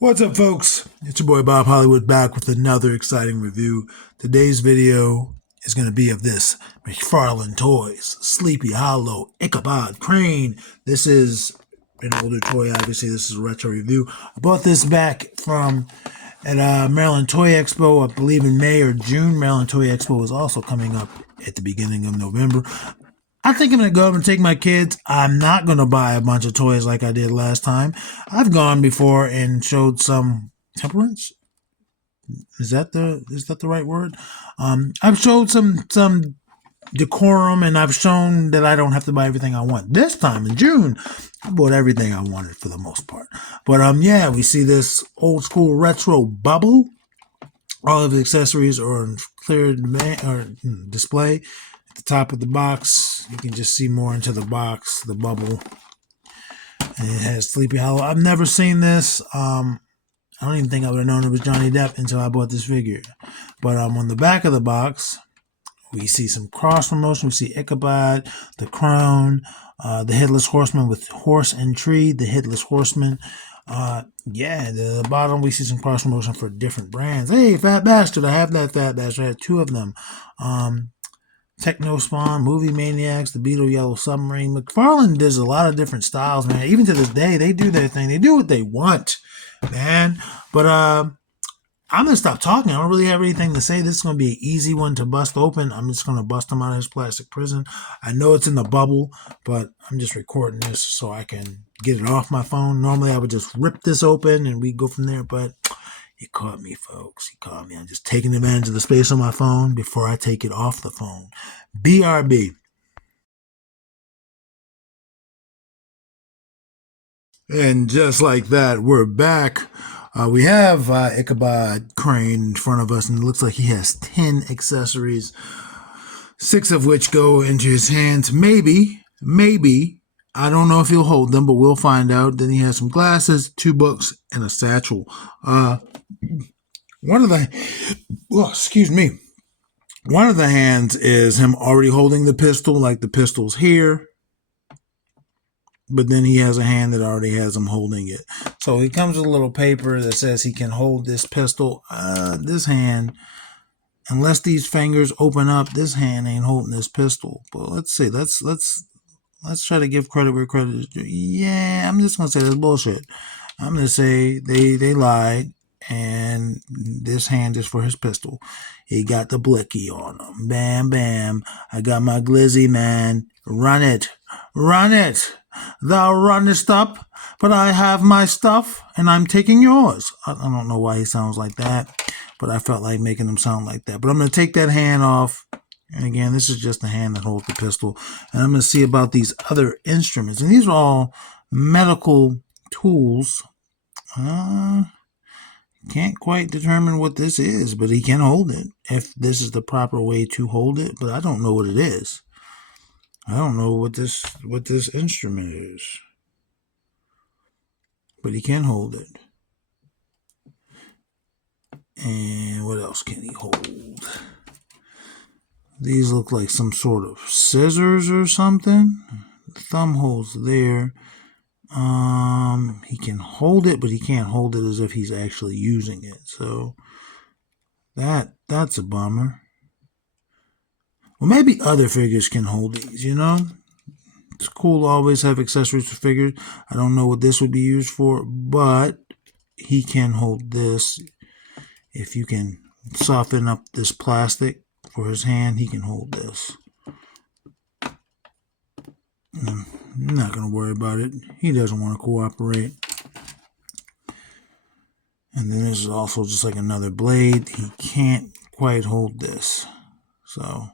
What's up, folks? It's your boy Bob Hollywood back with another exciting review. Today's video is going to be of this McFarlane Toys Sleepy Hollow Ichabod Crane. This is an older toy, obviously. This is a retro review. I bought this back at Maryland Toy Expo, I believe in May or June. Maryland Toy Expo is also coming up at the beginning of November. I think I'm going to go up and take my kids. I'm not going to buy a bunch of toys like I did last time. I've gone before and showed some temperance. Is that the right word? I've showed some decorum, and I've shown that I don't have to buy everything I want. This time in June, I bought everything I wanted for the most part. But yeah, we see this old school retro bubble. All of the accessories are on clear display. At the top of the box, you can just see more into the box, the bubble. And it has Sleepy Hollow. I've never seen this. I don't even think I would have known it was Johnny Depp until I bought this figure. But on the back of the box, we see some cross promotion. We see Ichabod, the Crone, the Headless Horseman with horse and tree, the Headless Horseman. The bottom we see some cross promotion for different brands. Hey, Fat Bastard, I have that Fat Bastard. I had two of them. Techno Spawn, Movie Maniacs, the Beetle Yellow Submarine. McFarlane does a lot of different styles, man. Even to this day, they do their thing. They do what they want, man. But I'm going to stop talking. I don't really have anything to say. This is going to be an easy one to bust open. I'm just going to bust him out of his plastic prison. I know it's in the bubble, but I'm just recording this so I can get it off my phone. Normally, I would just rip this open and we go from there, but you caught me, folks. You caught me. I'm just taking advantage of the space on my phone before I take it off the phone. BRB. And just like that, we're back. We have Ichabod Crane in front of us, and it looks like he has 10 accessories, 6 of which go into his hands. Maybe. I don't know if he'll hold them, but we'll find out. Then he has some glasses, 2 books, and a satchel. One of the hands is him already holding the pistol, like the pistol's here. But then he has a hand that already has him holding it. So he comes with a little paper that says he can hold this pistol. This hand, unless these fingers open up, this hand ain't holding this pistol. But let's see. Let's try to give credit where credit is due. Yeah, I'm just gonna say that's bullshit. I'm gonna say they lied, and this hand is for his pistol. He got the blicky on him. Bam, bam. I got my glizzy, man. Run it. Thou runnest up, but I have my stuff, and I'm taking yours. I don't know why he sounds like that, but I felt like making him sound like that. But I'm going to take that hand off. And again, this is just the hand that holds the pistol. And I'm going to see about these other instruments. And these are all medical tools. Can't quite determine what this is, but he can hold it if this is the proper way to hold it. But I don't know what it is. I don't know what this instrument is. But he can hold it. And what else can he hold? These look like some sort of scissors or something. The thumb hole's there. He can hold it, but he can't hold it as if he's actually using it. So that's a bummer. Well, maybe other figures can hold these, you know? It's cool to always have accessories for figures. I don't know what this would be used for, but he can hold this. If you can soften up this plastic for his hand, he can hold this. I'm not going to worry about it. He doesn't want to cooperate. And then this is also just like another blade. He can't quite hold this. So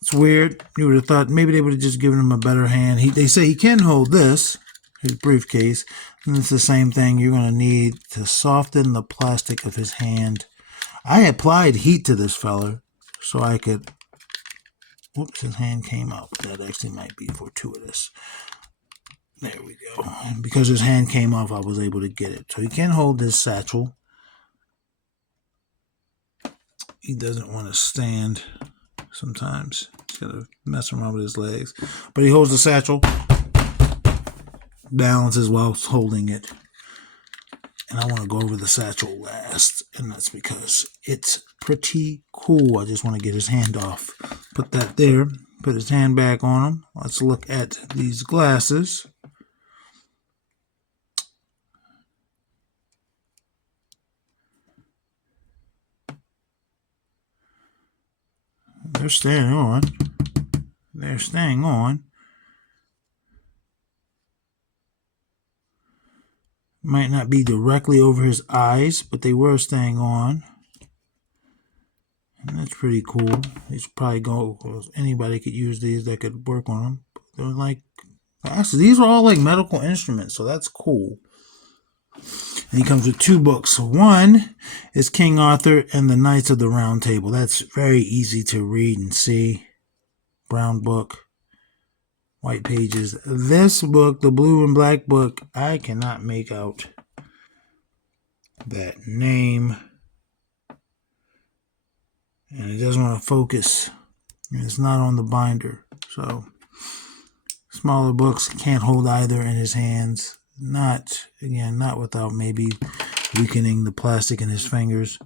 it's weird. You would have thought maybe they would have just given him a better hand. They say he can hold this, his briefcase. And it's the same thing. You're going to need to soften the plastic of his hand. I applied heat to this fella so I could... Whoops, his hand came out. That actually might be fortuitous. There we go. And because his hand came off, I was able to get it. So he can hold this satchel. He doesn't want to stand sometimes. He's got to mess around with his legs. But he holds the satchel. Balances while holding it. And I want to go over the satchel last, and that's because it's pretty cool. I just want to get his hand off. Put that there. Put his hand back on him. Let's look at these glasses. They're staying on. They're staying on. Might not be directly over his eyes, but they were staying on. And that's pretty cool. These probably go, anybody could use these that could work on them. They're like, actually, these are all like medical instruments, so that's cool. And he comes with 2 books. One is King Arthur and the Knights of the Round Table. That's very easy to read and see. Brown book. White pages. This book, the blue and black book, I cannot make out that name. And it doesn't want to focus. It's not on the binder. So, smaller books, can't hold either in his hands. Not without maybe weakening the plastic in his fingers.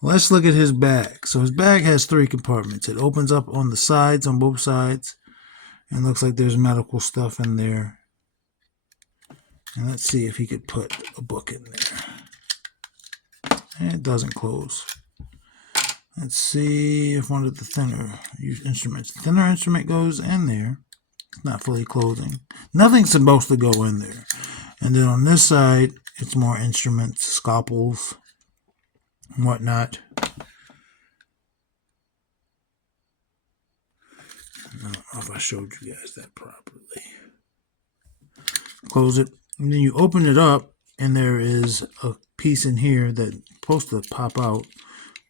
Let's look at his bag. So his bag has 3 compartments. It opens up on the sides, on both sides. And looks like there's medical stuff in there. And let's see if he could put a book in there. And it doesn't close. Let's see if one of the thinner instruments. The thinner instrument goes in there. It's not fully closing. Nothing's supposed to go in there. And then on this side, it's more instruments, scalpels, and whatnot. I don't know if I showed you guys that properly. Close it. And then you open it up, and there is a piece in here that's supposed to pop out,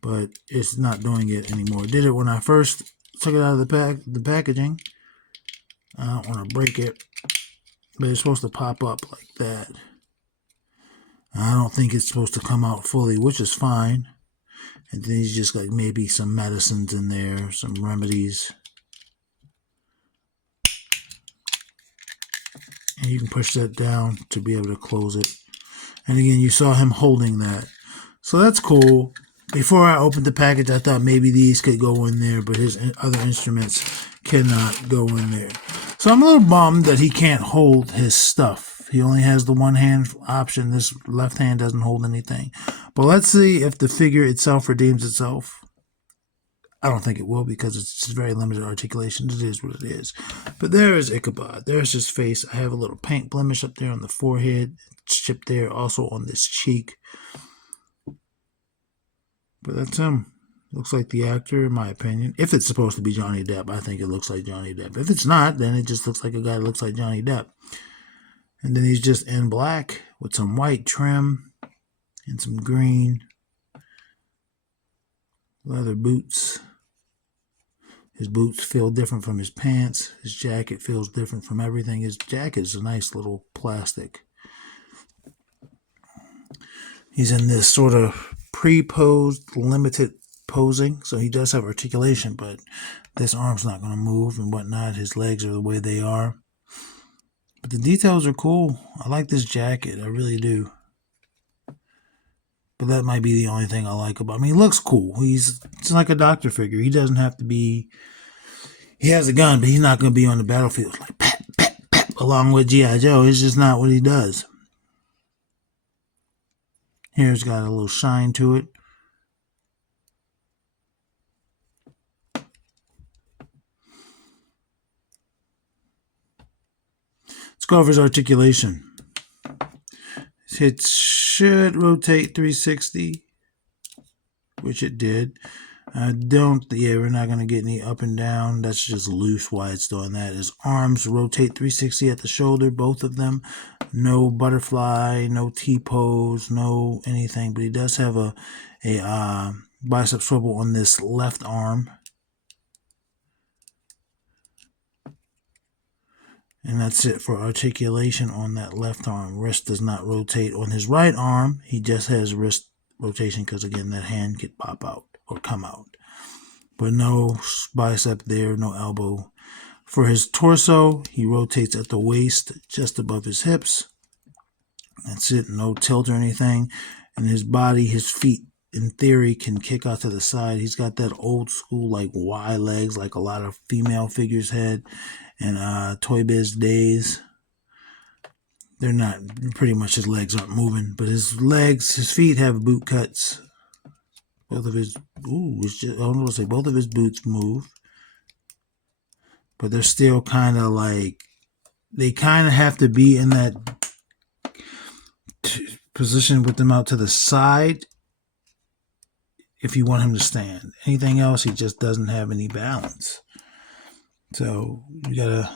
but it's not doing it anymore. It did it when I first took it out of the packaging. I don't want to break it, but it's supposed to pop up like that. I don't think it's supposed to come out fully, which is fine. And then he's just like maybe some medicines in there, some remedies. And you can push that down to be able to close it. And again, you saw him holding that. So that's cool. Before I opened the package, I thought maybe these could go in there, but his other instruments cannot go in there. So I'm a little bummed that he can't hold his stuff. He only has the one hand option. This left hand doesn't hold anything. But let's see if the figure itself redeems itself. I don't think it will because it's very limited articulation. It is what it is. But there is Ichabod. There's his face. I have a little paint blemish up there on the forehead. It's chipped there also on this cheek. But that's him. Looks like the actor, in my opinion. If it's supposed to be Johnny Depp, I think it looks like Johnny Depp. If it's not, then it just looks like a guy that looks like Johnny Depp. And then he's just in black with some white trim and some green leather boots. His boots feel different from his pants. His jacket feels different from everything. His jacket is a nice little plastic. He's in this sort of pre-posed, limited posing. So he does have articulation, but this arm's not going to move and whatnot. His legs are the way they are. But the details are cool. I like this jacket. I really do. But that might be the only thing I like about him. I mean, he looks cool. It's like a doctor figure. He doesn't have to be... He has a gun, but he's not going to be on the battlefield like pat, pat, pat, along with G.I. Joe. It's just not what he does. Hair's got a little shine to it. Let's go over his articulation. It should rotate 360, which it did. We're not going to get any up and down. That's just loose why it's doing that. His arms rotate 360 at the shoulder, both of them. No butterfly, no T-pose, no anything. But he does have a bicep swivel on this left arm. And that's it for articulation on that left arm. Wrist does not rotate. On his right arm, he just has wrist rotation because, again, that hand could pop out or come out. But no bicep there, no elbow. For his torso, he rotates at the waist just above his hips. That's it. No tilt or anything. And his body, his feet, in theory, can kick out to the side. He's got that old school, like, Y legs, like a lot of female figures had in Toy Biz days. They're not, pretty much his legs aren't moving, but his legs, his feet have boot cuts. Both of his, I don't want to say both of his boots move, but they're still kind of like, they kind of have to be in that position with them out to the side if you want him to stand. Anything else, he just doesn't have any balance. So you gotta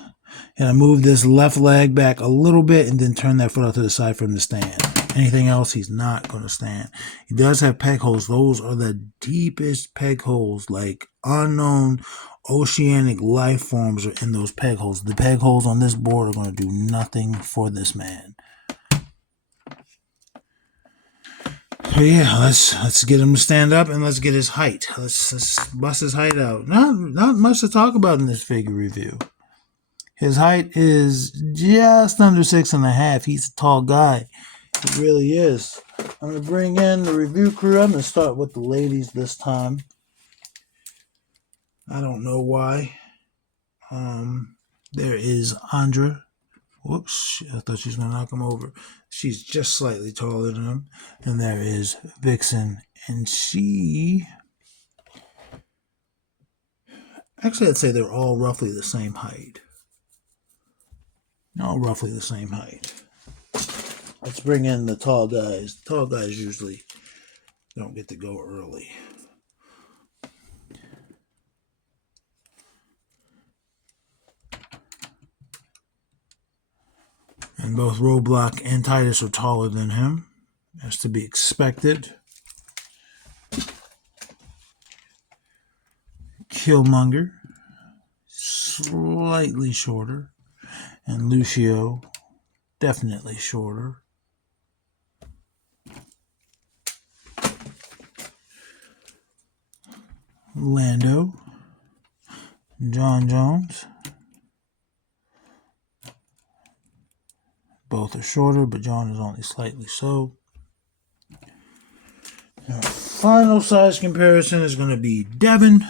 move this left leg back a little bit and then turn that foot out to the side for him to stand. Anything else, he's not going to stand. He does have peg holes. Those are the deepest peg holes, like unknown oceanic life forms are in those peg holes. The peg holes on this board are going to do nothing for this man. So yeah, let's get him to stand up and let's get his height. Let's bust his height out. Not much to talk about in this figure review. His height is just under 6.5. He's a tall guy. He really is. I'm going to bring in the review crew. I'm going to start with the ladies this time. I don't know why. There is Andra. Whoops, I thought she was going to knock him over. She's just slightly taller than him. And there is Vixen. And she... Actually, I'd say they're all roughly the same height. All roughly the same height. Let's bring in the tall guys. The tall guys usually don't get to go early. And both Roblox and Titus are taller than him, as to be expected. Killmonger, slightly shorter. And Lucio, definitely shorter. Lando, John Jones. Both are shorter, but John is only slightly so. Our final size comparison is going to be Devin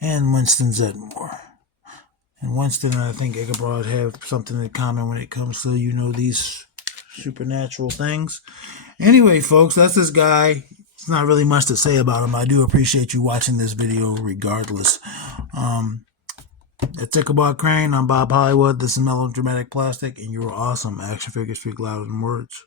and Winston Zedmore. And Winston and I think Ichabod have something in common when it comes to, these supernatural things. Anyway, folks, that's this guy. It's not really much to say about him. I do appreciate you watching this video regardless. It's Ichabod Crane. I'm Bob Hollywood. This is Melodramatic Plastic, and you're awesome. Action figures speak louder than words.